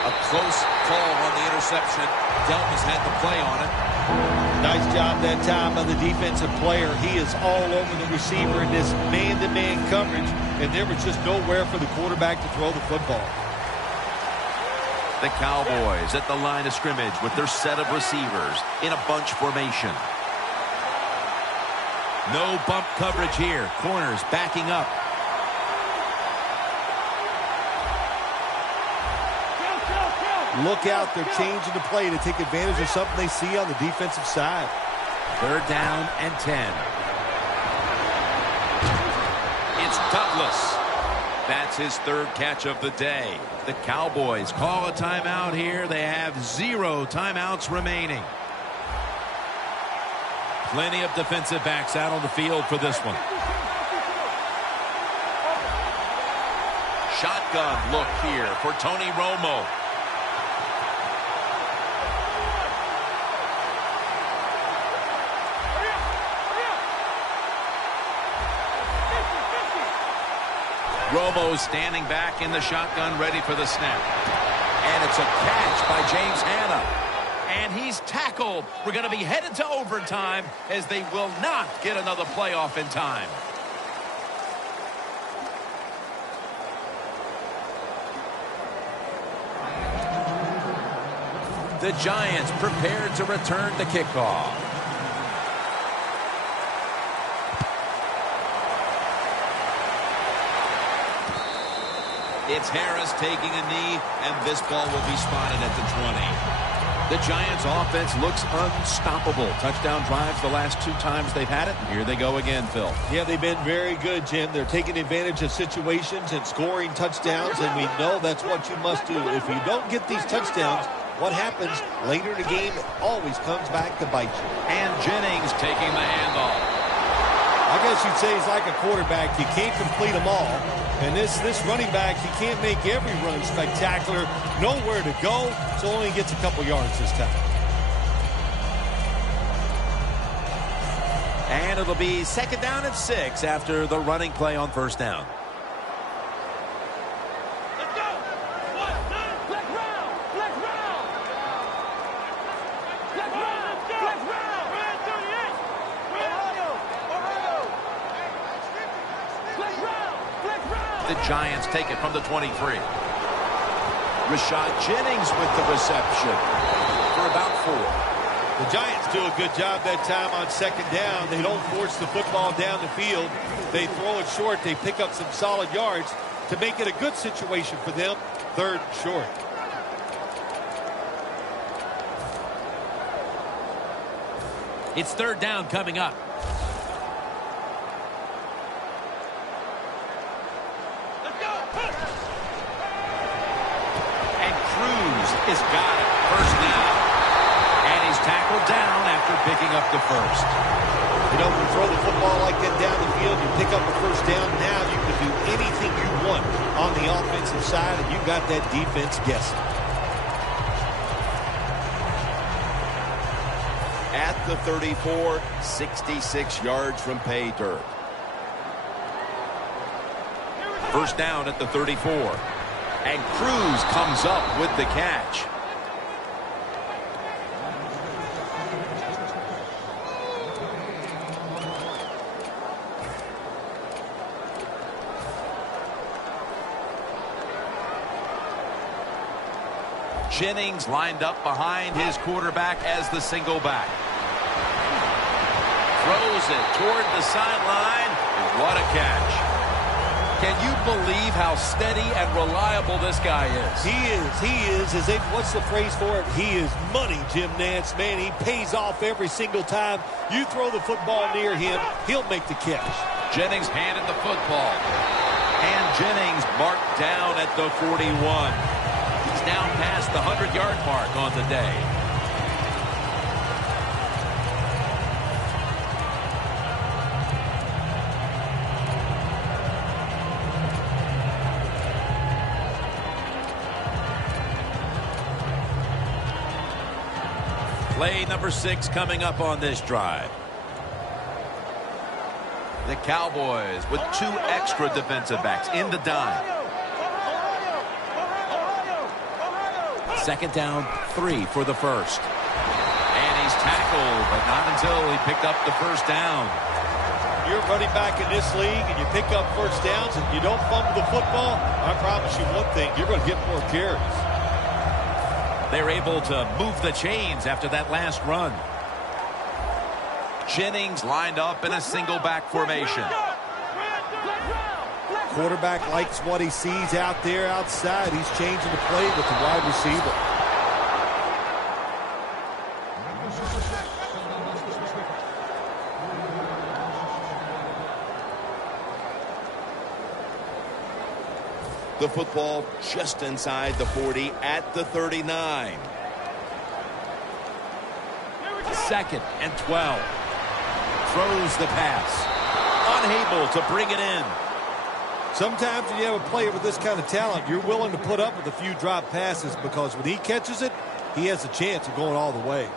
A close call on the interception. Delmas had the play on it. Nice job that time by the defensive player. He is all over the receiver in this man-to-man coverage, and there was just nowhere for the quarterback to throw the football. The Cowboys at the line of scrimmage with their set of receivers in a bunch formation. No bump coverage here. Corners backing up. Look out, they're changing the play to take advantage of something they see on the defensive side. Third down and 10. It's Douglas. That's his 3rd catch of the day. The Cowboys call a timeout here. They have 0 timeouts remaining. Plenty of defensive backs out on the field for this one. Shotgun look here for Tony Romo. Romo standing back in the shotgun, ready for the snap. And it's a catch by James Hanna. And he's tackled. We're going to be headed to overtime as they will not get another playoff in time. The Giants prepared to return the kickoff. It's Harris taking a knee, and this ball will be spotted at the 20. The Giants' offense looks unstoppable. Touchdown drives the last 2 times they've had it. And here they go again, Phil. Yeah, they've been very good, Jim. They're taking advantage of situations and scoring touchdowns, and we know that's what you must do. If you don't get these touchdowns, what happens later in the game always comes back to bite you. And Jennings taking the handoff. I guess you'd say he's like a quarterback. You can't complete them all. And this running back, he can't make every run spectacular. Nowhere to go, so only gets a couple yards this time. And it'll be 2nd down and 6 after the running play on first down. The Giants take it from the 23. Rashad Jennings with the reception for about 4. The Giants do a good job that time on second down. They don't force the football down the field. They throw it short. They pick up some solid yards to make it a good situation for them. 3rd and short. It's 3rd down coming up. And Cruz has got it. 1st down. And he's tackled down after picking up the 1st. You know, when you throw the football like that down the field, you pick up a 1st down. Now you can do anything you want on the offensive side, and you got that defense guessing. At the 34, 66 yards from pay dirt. 1st down at the 34. And Cruz comes up with the catch. Jennings lined up behind his quarterback as the single back. Throws it toward the sideline. What a catch. Can you believe how steady and reliable this guy is? He is. What's the phrase for it? He is money, Jim Nantz. Man, he pays off every single time. You throw the football near him, he'll make the catch. Jennings handed the football. And Jennings marked down at the 41. He's now past the 100-yard mark on the day. Play number 6 coming up on this drive. The Cowboys with 2 extra defensive backs in the dime. 2nd down, 3 for the 1st. And he's tackled, but not until he picked up the 1st down. You're running back in this league and you pick up 1st downs and you don't fumble the football, I promise you one thing, you're going to get more carries. They're able to move the chains after that last run. Jennings lined up in a single back formation. Quarterback likes what he sees out there outside. He's changing the play with the wide receiver. The football just inside the 40 at the 39. 2nd and 12. Throws the pass. Unable to bring it in. Sometimes when you have a player with this kind of talent, you're willing to put up with a few drop passes because when he catches it, he has a chance of going all the way.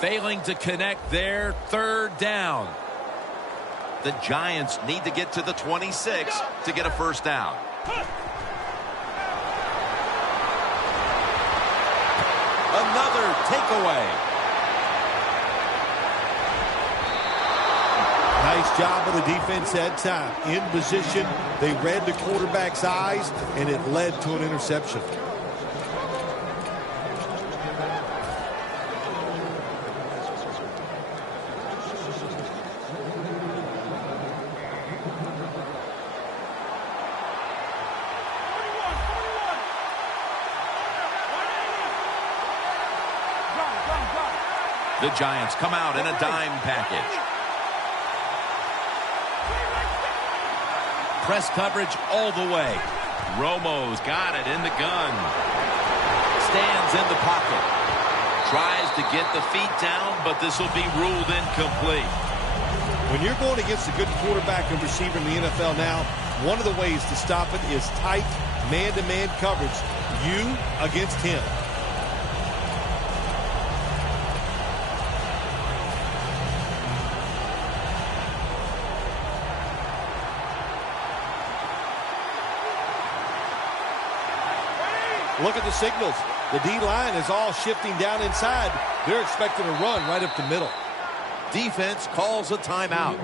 Failing to connect there, 3rd down. The Giants need to get to the 26 to get a 1st down. Another takeaway. Nice job of the defense that time. In position, they read the quarterback's eyes, and it led to an interception. The Giants come out in a dime package. Press coverage all the way. Romo's got it in the gun. Stands in the pocket. Tries to get the feet down, but this will be ruled incomplete. When you're going against a good quarterback and receiver in the NFL now, one of the ways to stop it is tight man-to-man coverage. You against him. Look at the signals. The D-line is all shifting down inside. They're expecting a run right up the middle. Defense calls a timeout.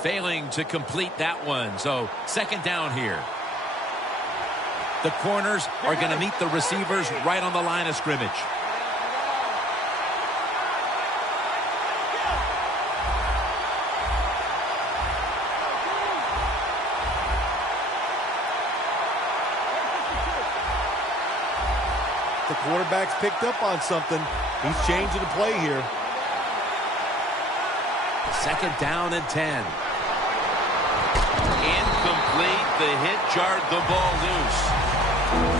Failing to complete that one. So second down here. The corners are going to meet the receivers right on the line of scrimmage. The quarterback's picked up on something. He's changing the play here. Second down and 10. Incomplete. The hit jarred the ball loose.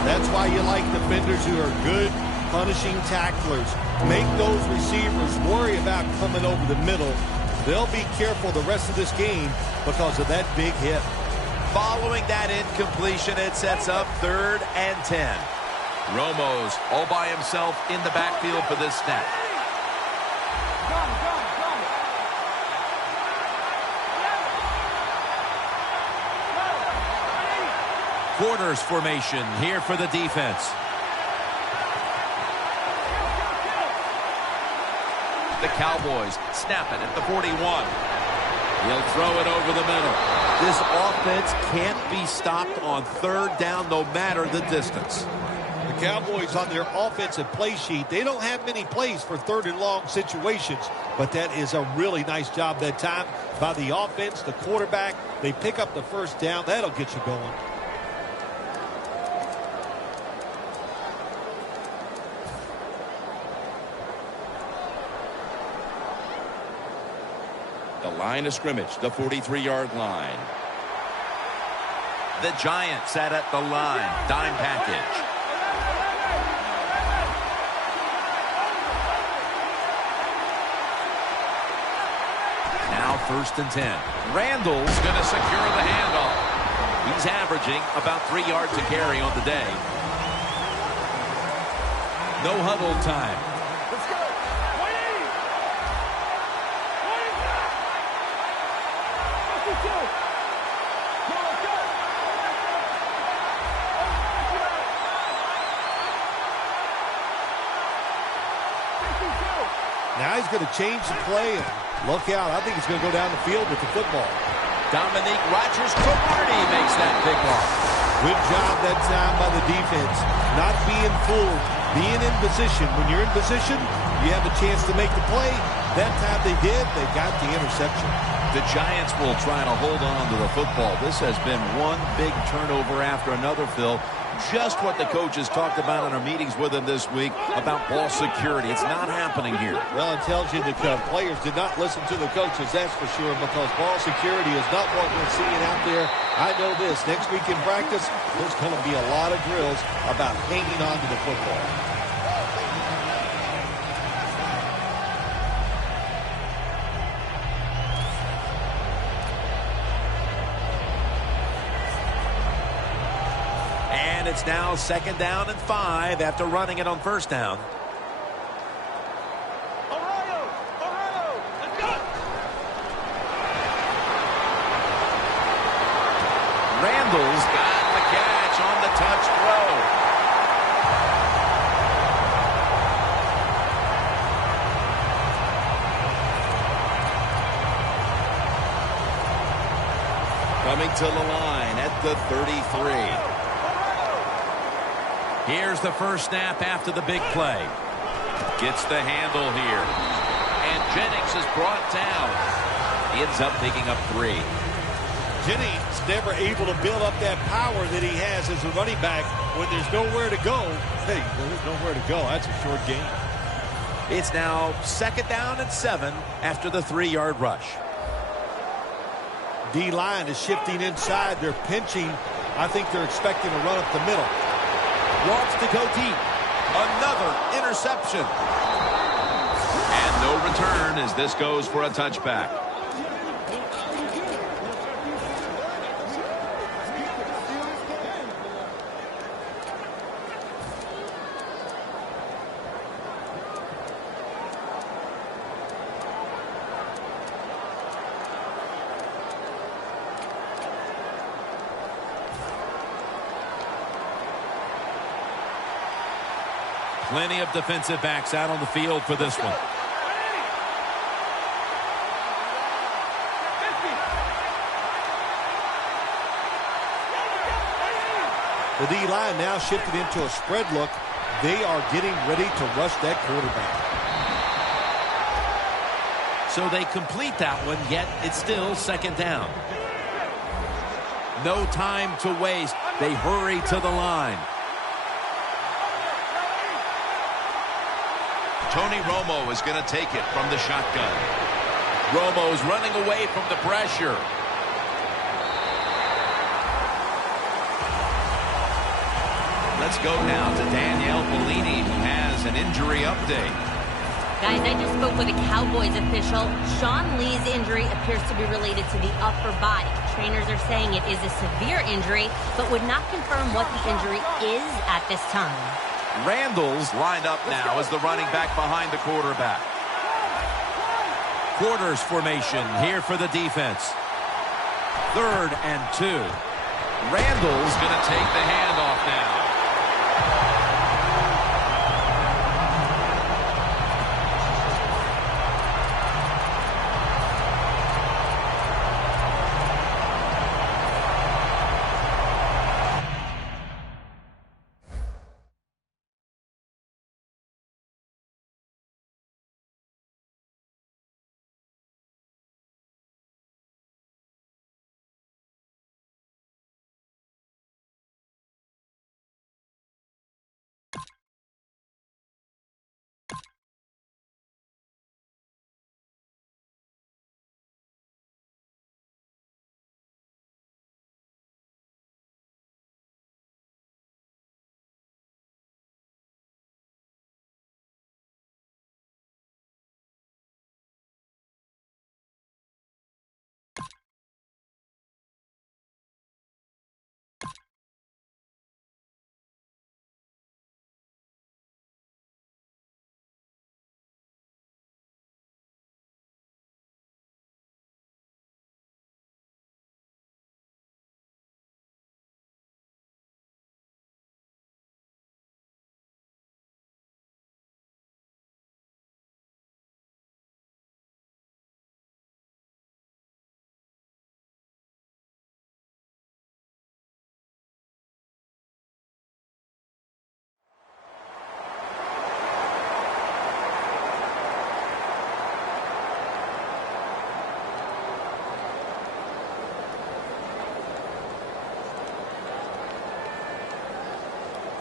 That's why you like defenders who are good punishing tacklers. Make those receivers worry about coming over the middle. They'll be careful the rest of this game because of that big hit. Following that incompletion, it sets up 3rd and 10. Romo's all by himself in the backfield for this snap. Quarters formation here for the defense. The Cowboys snap it at the 41. He'll throw it over the middle. This offense can't be stopped on 3rd down no matter the distance. The Cowboys on their offensive play sheet, they don't have many plays for 3rd and long situations, but that is a really nice job that time by the offense, the quarterback. They pick up the 1st down. That'll get you going. The line of scrimmage, the 43-yard line. The Giants sat at the line. Dime package. Now 1st and 10. Randall's going to secure the handoff. He's averaging about 3 yards a carry on the day. No huddle time. Now he's going to change the play and look out. I think he's going to go down the field with the football. Dominique Rodgers-Cromartie makes that pickoff. Good job that time by the defense. Not being fooled, being in position. When you're in position, you have a chance to make the play. That time they did. They got the interception. The Giants will try to hold on to the football. This has been one big turnover after another, Phil. Just what the coaches talked about in our meetings with him this week about ball security. It's not happening here. Well, it tells you that players did not listen to the coaches, that's for sure, because ball security is not what we're seeing out there. I know this. Next week in practice, there's going to be a lot of drills about hanging on to the football. It's now 2nd down and 5 after running it on 1st down. Randall's got the catch on the touch throw. Coming to the line at the 33. Here's the first snap after the big play. Gets the handle here. And Jennings is brought down. He ends up picking up 3. Jennings never able to build up that power that he has as a running back. When there's nowhere to go, hey, there's nowhere to go. That's a short game. It's now 2nd down and 7 after the 3-yard rush. D-line is shifting inside. They're pinching. I think they're expecting to run up the middle. Wants to go deep. Another interception. And no return as this goes for a touchback. Plenty of defensive backs out on the field for this one. The D-line now shifted into a spread look. They are getting ready to rush that quarterback. So they complete that one, yet it's still second down. No time to waste. They hurry to the line. Tony Romo is going to take it from the shotgun. Romo's running away from the pressure. Let's go now to Danielle Bellini, who has an injury update. Guys, I just spoke with a Cowboys official. Sean Lee's injury appears to be related to the upper body. Trainers are saying it is a severe injury, but would not confirm what the injury is at this time. Randall's lined up now as the running back behind the quarterback. Quarters formation here for the defense. 3rd and 2. Randall's going to take the handoff now.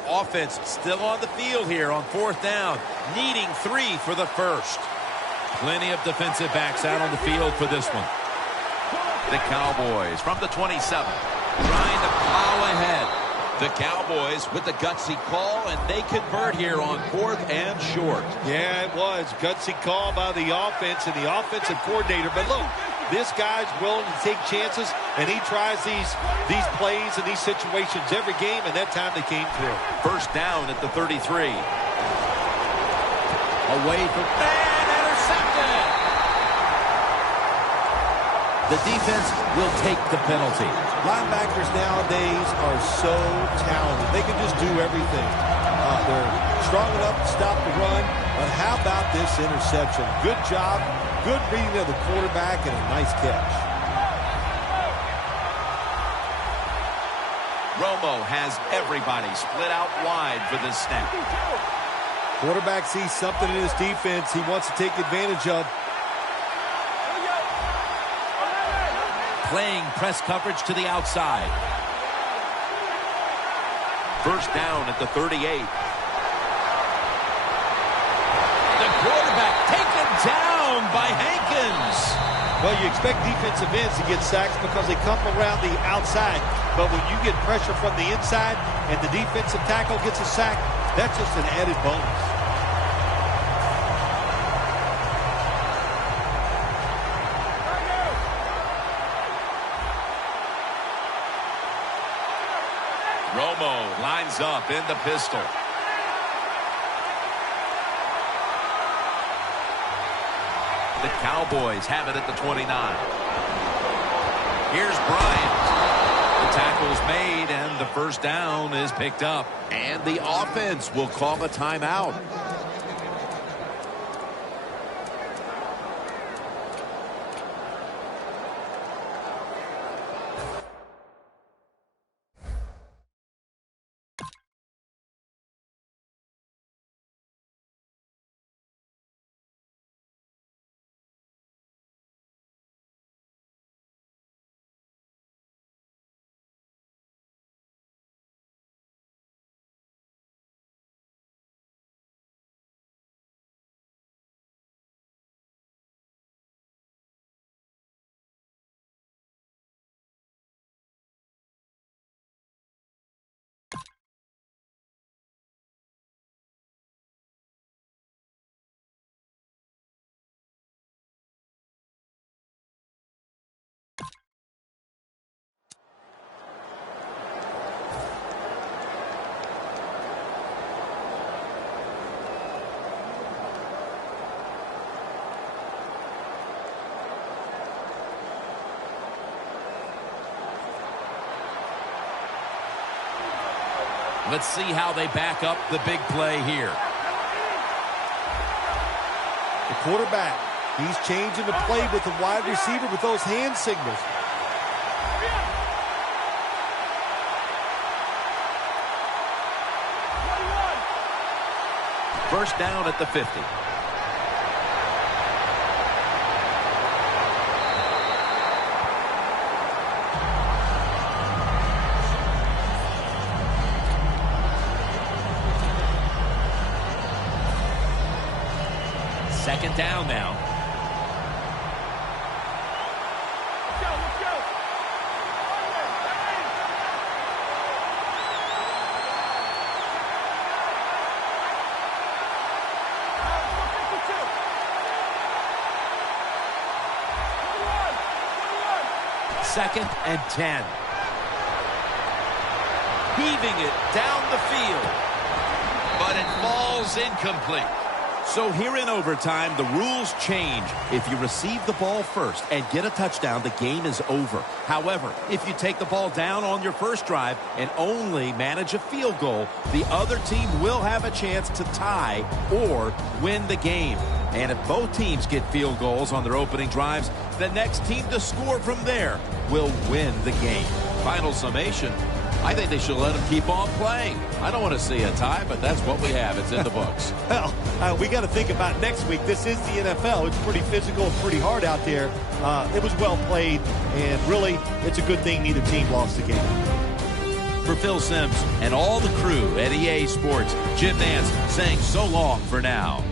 Offense still on the field here on 4th down, needing 3 for the first. Plenty of defensive backs out on the field for this one. The Cowboys from the 27, trying to plow ahead. The Cowboys with the gutsy call, and they convert here on 4th and short. Yeah, it was. Gutsy call by the offense and the offensive coordinator. But look, this guy's willing to take chances, and he tries these plays and these situations every game, and that time they came through. 1st down at the 33. Away from and intercepted. The defense will take the penalty. Linebackers nowadays are so talented. They can just do everything. They're strong enough to stop the run, but how about this interception? Good job, good reading of the quarterback, and a nice catch. Romo has everybody split out wide for this snap. Quarterback sees something in his defense he wants to take advantage of. Playing press coverage to the outside. 1st down at the 38. The quarterback taken down by Hankins. Well, you expect defensive ends to get sacks because they come around the outside. But when you get pressure from the inside and the defensive tackle gets a sack, that's just an added bonus. Romo lines up in the pistol. The Cowboys have it at the 29. Here's Bryant. The tackle's made, and the first down is picked up. And the offense will call a timeout. Let's see how they back up the big play here. The quarterback, he's changing the play with the wide receiver with those hand signals. First down at the 50. Second down now. Let's go, let's go. Second and 10. Heaving it down the field. But it falls incomplete. So here in overtime, the rules change. If you receive the ball first and get a touchdown, the game is over. However, if you take the ball down on your first drive and only manage a field goal, the other team will have a chance to tie or win the game. And if both teams get field goals on their opening drives, the next team to score from there will win the game. Final summation. I think they should let them keep on playing. I don't want to see a tie, but that's what we have. It's in the books. Well, we got to think about next week. This is the NFL. It's pretty physical and pretty hard out there. It was well played, and really, it's a good thing neither team lost the game. For Phil Simms and all the crew at EA Sports, Jim Nance saying so long for now.